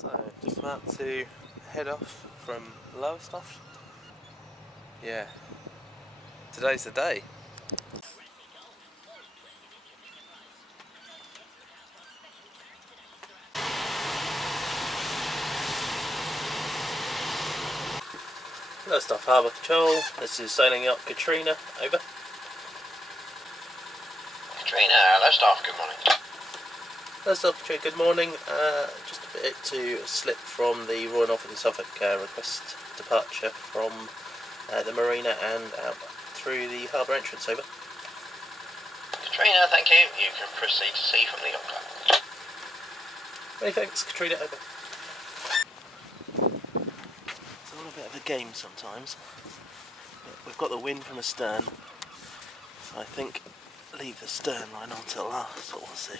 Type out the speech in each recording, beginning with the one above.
So, just about to head off from Lowestoft. Yeah, today's the day. Lowestoft Harbour Patrol, this is sailing yacht Katrina, over. Katrina, Lowestoft, good morning. Lowestoft, good morning. Just a bit to slip from the Royal Norfolk and Suffolk request departure from the marina and out through the harbour entrance, over. Katrina, thank you. You can proceed to sea from the yacht club. Many thanks, Katrina, over. It's all a bit of a game sometimes. But we've got the wind from the stern, so I think leave the stern line on till last, but we'll see.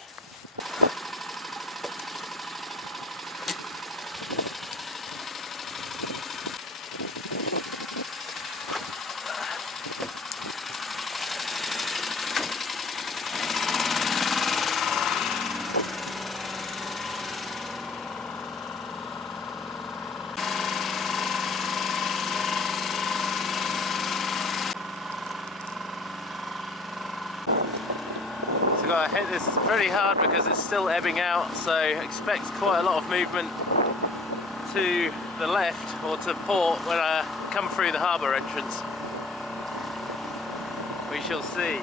So I hit this pretty hard because it's still ebbing out, so expect quite a lot of movement to the left or to port when I come through the harbour entrance. We shall see.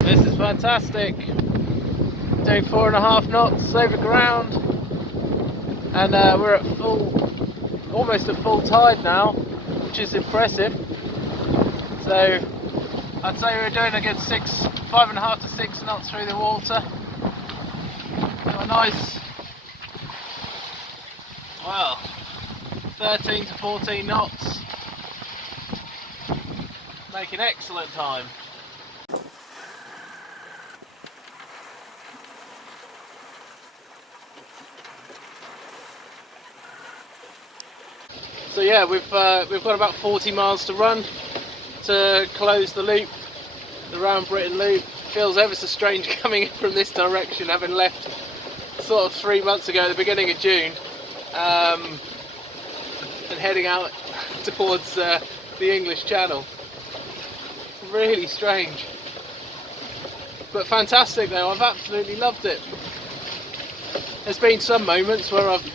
This is fantastic. Doing 4.5 knots over ground, and we're at almost at full tide now, which is impressive. So I'd say we're doing a good 5.5 to 6 knots through the water. Got a nice, well, 13 to 14 knots. Making excellent time. So yeah, we've got about 40 miles to run to close the loop, the round Britain loop. Feels ever so strange coming in from this direction, having left sort of 3 months ago at the beginning of June, and heading out towards the English Channel. Really strange, but fantastic though. I've absolutely loved it. There's been some moments where I've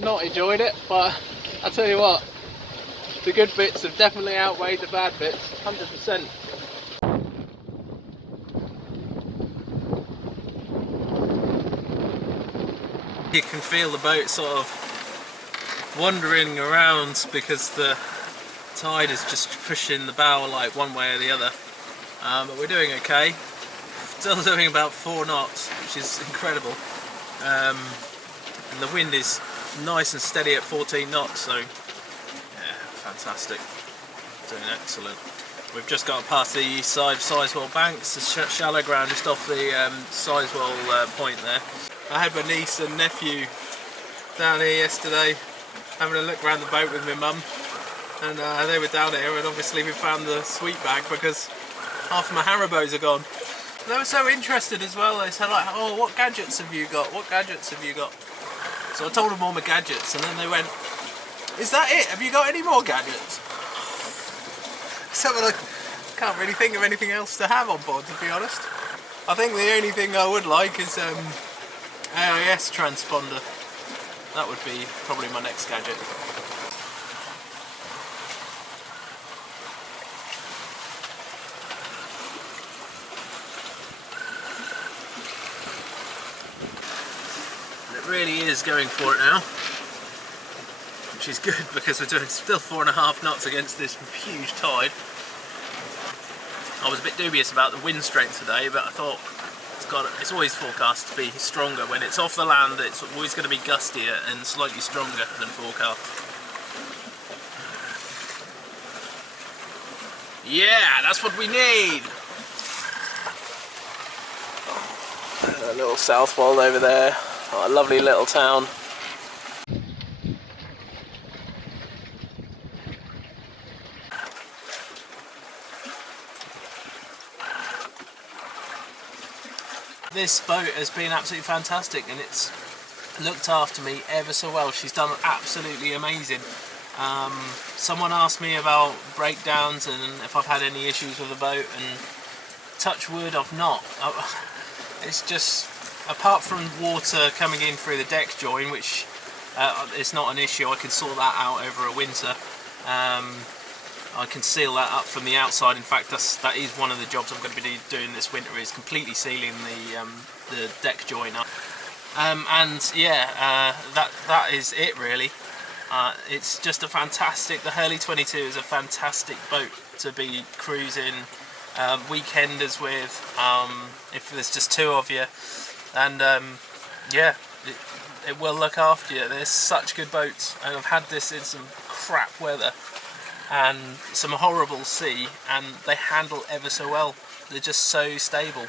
not enjoyed it, but I tell you what, the good bits have definitely outweighed the bad bits, 100%. You can feel the boat sort of wandering around because the tide is just pushing the bow like one way or the other, but we're doing okay. Still doing about 4 knots, which is incredible, and the wind is nice and steady at 14 knots, so yeah, fantastic, doing excellent. We've just got past the east side of Sizewell Banks, the shallow ground just off the Sizewell point there. I had my niece and nephew down here yesterday having a look around the boat with my mum, and they were down here, and obviously we found the sweet bag because half of my Haribos are gone. They were so interested as well. They said like, "Oh, what gadgets have you got? What gadgets have you got?" So I told them all my gadgets, and then they went, "Is that it? Have you got any more gadgets?" So I can't really think of anything else to have on board, to be honest. I think the only thing I would like is AIS transponder. That would be probably my next gadget. Really is going for it now, which is good because we're doing still 4.5 knots against this huge tide. I was a bit dubious about the wind strength today, but I thought it's always forecast to be stronger. When it's off the land, it's always going to be gustier and slightly stronger than forecast. Yeah, that's what we need! A little Southwold over there. Oh, a lovely little town. This boat has been absolutely fantastic, and it's looked after me ever so well. She's done absolutely amazing. Someone asked me about breakdowns and if I've had any issues with the boat, and touch wood, I've not. It's just, apart from water coming in through the deck join, which is not an issue, I can sort that out over a winter. I can seal that up from the outside. In fact, that is one of the jobs I'm going to be doing this winter, is completely sealing the deck join up. And yeah, that is it really. It's just a fantastic, the Hurley 22 is a fantastic boat to be cruising weekenders with, if there's just two of you, and yeah, it will look after you. There's such good boats, and I've had this in some crap weather and some horrible sea, and they handle ever so well. They're just so stable.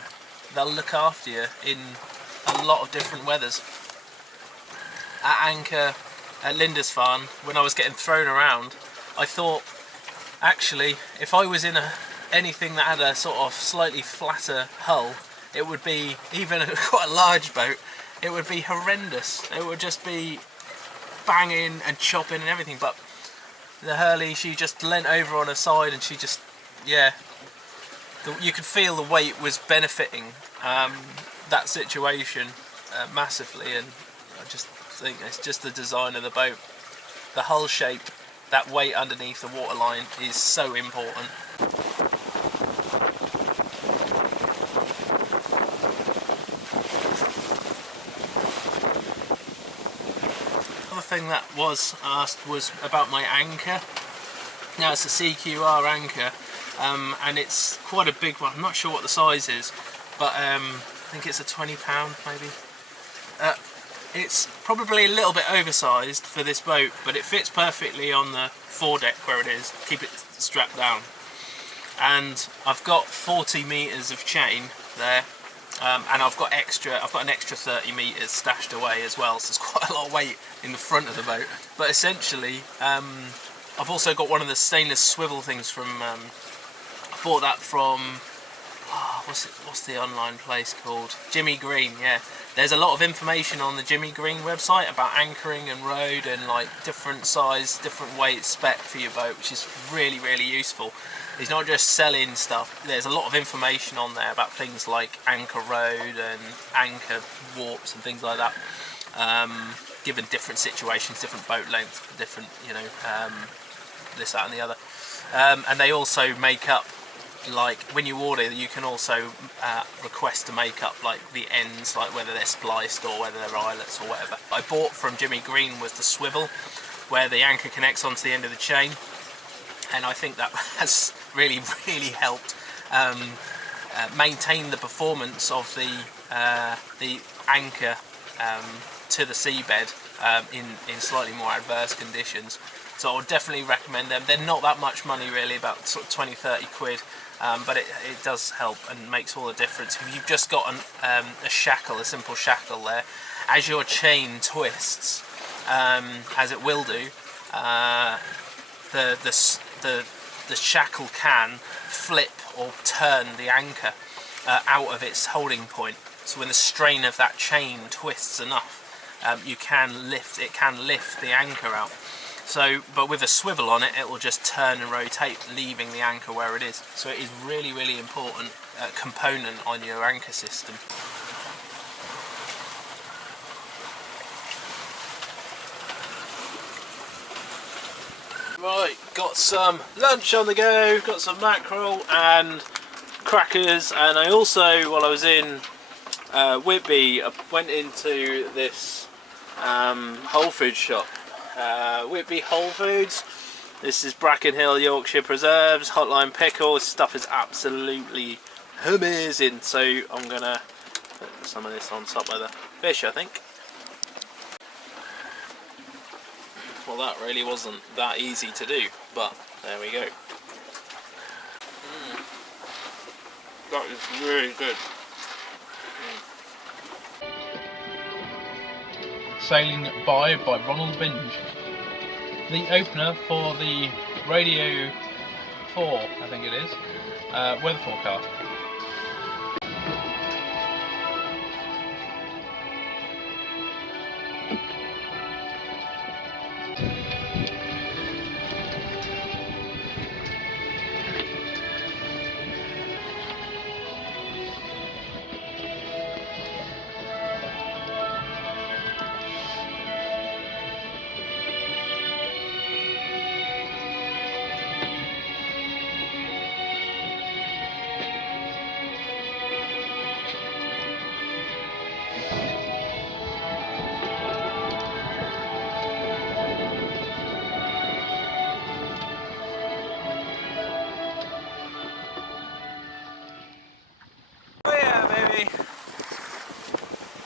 They'll look after you in a lot of different weathers. At anchor at Lindisfarne, when I was getting thrown around, I thought, actually, if I was in anything that had a sort of slightly flatter hull, it would be, even quite a large boat, it would be horrendous. It would just be banging and chopping and everything. But the Hurley, she just leant over on her side, and she just, yeah, you could feel the weight was benefiting that situation massively. And I just think it's just the design of the boat, the hull shape, that weight underneath the waterline is so important. Another thing that was asked was about my anchor. Now it's a CQR anchor, and it's quite a big one. I'm not sure what the size is, but I think it's a £20 maybe. It's probably a little bit oversized for this boat, but it fits perfectly on the foredeck where it is. Keep it strapped down. And I've got 40 metres of chain there, and I've got an extra 30 metres stashed away as well, so there's quite a lot of weight in the front of the boat. But essentially, I've also got one of the stainless swivel things from, I bought that from, what's the online place called? Jimmy Green, yeah. There's a lot of information on the Jimmy Green website about anchoring and rode, and like different size, different weight spec for your boat, which is really, really useful. He's not just selling stuff. There's a lot of information on there about things like anchor rode and anchor warps and things like that. Given different situations, different boat lengths, different, you know, this, that and the other. And they also make up, like when you order, you can also request to make up like the ends, like whether they're spliced or whether they're eyelets or whatever. I bought from Jimmy Green was the swivel, where the anchor connects onto the end of the chain, and I think that has really, really helped maintain the performance of the anchor to the seabed in slightly more adverse conditions. So I would definitely recommend them. They're not that much money really, about sort of 20-30 quid, but it does help and makes all the difference. If you've just got a shackle, a simple shackle there, as your chain twists, as it will do, the shackle can flip or turn the anchor out of its holding point. So when the strain of that chain twists enough, it can lift the anchor out. So, but with a swivel on it, it will just turn and rotate, leaving the anchor where it is. So it is really, really important component on your anchor system. Right, got some lunch on the go, got some mackerel and crackers, and I also, while I was in Whitby, I went into this Whole Foods shop. Whitby Whole Foods, This is Brackenhill Yorkshire Preserves, Hotline Pickle. This stuff is absolutely amazing. So I'm gonna put some of this on top of the fish, I think. Well, that really wasn't that easy to do, but there we go. That is really good. Sailing by Ronald Binge. The opener for the Radio 4, I think it is, weather forecast.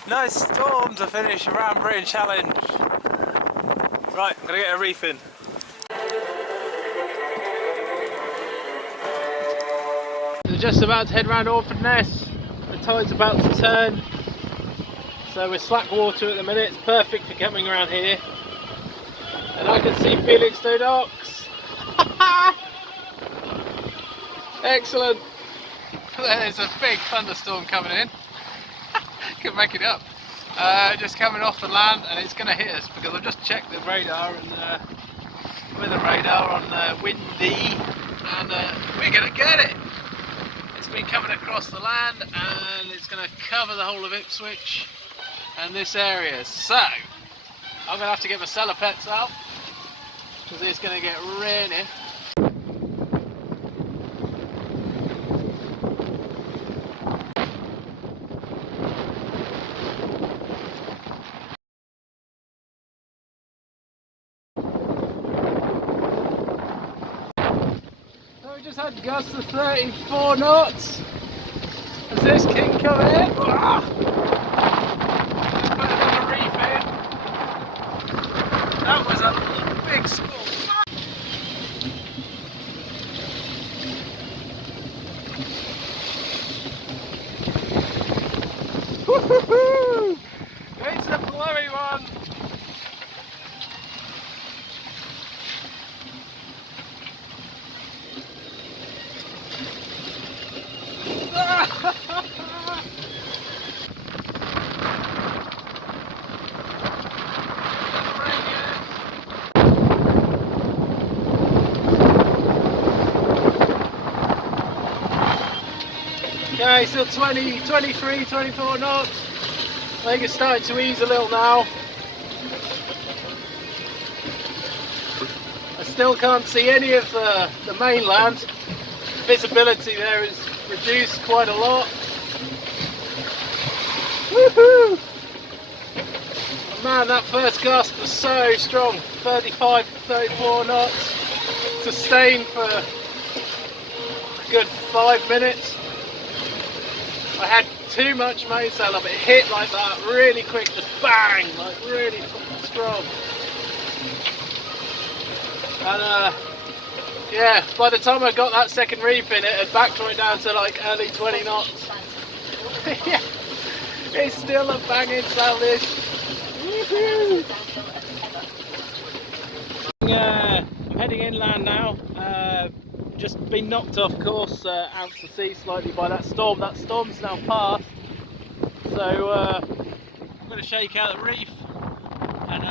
Nice storm to finish around Britain Challenge. Right, I'm gonna get a reef in. We're just about to head round Orford Ness. The tide's about to turn, so we're slack water at the minute. It's perfect for coming around here. And I can see Felixstowe docks. Excellent. There's a big thunderstorm coming in. Couldn't make it up. Just coming off the land, and it's going to hit us because I've just checked the radar and weather radar on windy, and we're going to get it. It's been coming across the land, and it's going to cover the whole of Ipswich and this area. So I'm going to have to get my cellar pets out because it's going to get raining. Just had gusts of 34 knots. Has this king come in? Ah! Just put another reef in. That was a big squall. Woohoo! It's a blowy one. Okay, still 20, 23, 24 knots. I think it's starting to ease a little now. I still can't see any of the mainland. Visibility there is reduced quite a lot. Woohoo! Oh man, that first gust was so strong. 35, 34 knots. Sustained for a good 5 minutes. I had too much mainsail up. It hit like that really quick, just bang, like really strong. And yeah, by the time I got that second reef in, it had backed right down to like early 20 knots. Yeah, it's still a banging sail this. I'm heading inland now. Just been knocked off course out to sea slightly by that storm. That storm's now passed, so I'm going to shake out the reef and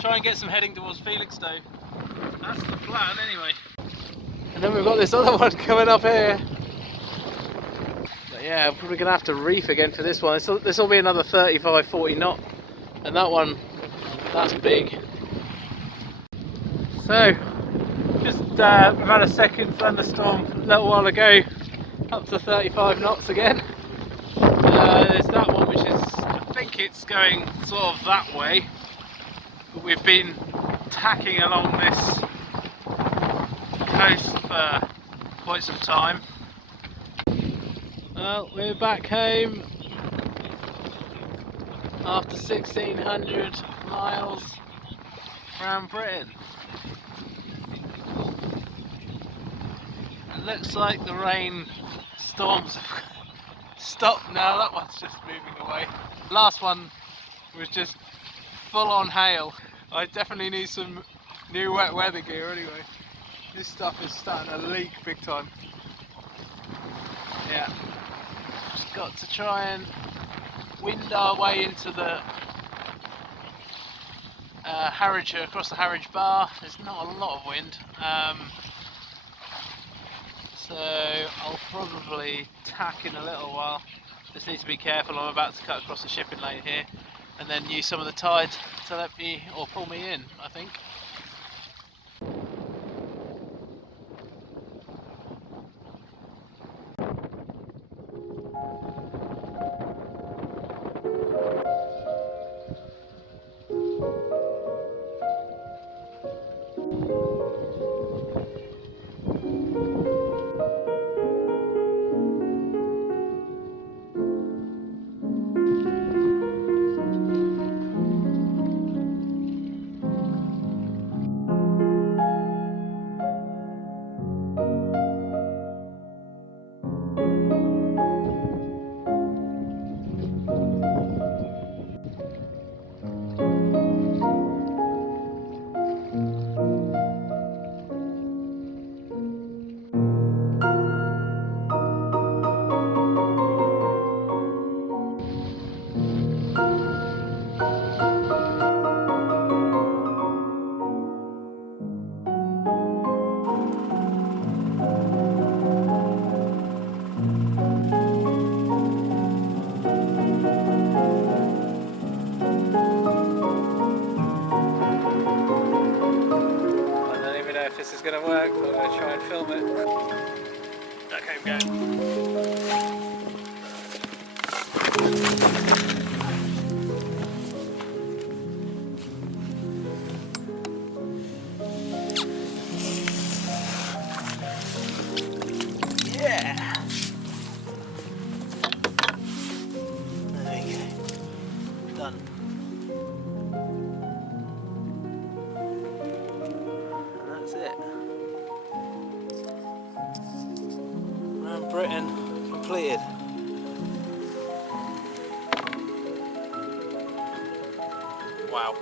try and get some heading towards Felixstowe. That's the plan anyway. And then we've got this other one coming up here. But yeah, I'm probably going to have to reef again for this one. This will be another 35-40 knot, and that one, that's big. So just we've had a second thunderstorm a little while ago, up to 35 knots again. There's that one which is, I think it's going sort of that way, but we've been tacking along this coast for quite some time. Well, we're back home after 1600 miles around Britain. It looks like the rain storms have stopped now. That one's just moving away. Last one was just full on hail. I definitely need some new wet weather gear anyway. This stuff is starting to leak big time. Yeah, just got to try and wind our way into the Harwich, across the Harwich Bar. There's not a lot of wind, so I'll probably tack in a little while. Just need to be careful. I'm about to cut across the shipping lane here and then use some of the tide to let me, or pull me in, I think. If this is going to work, but I'm going to try and film it. Okay, I'm going. Yeah! There we go. Done. That's it. Around Britain completed. Wow.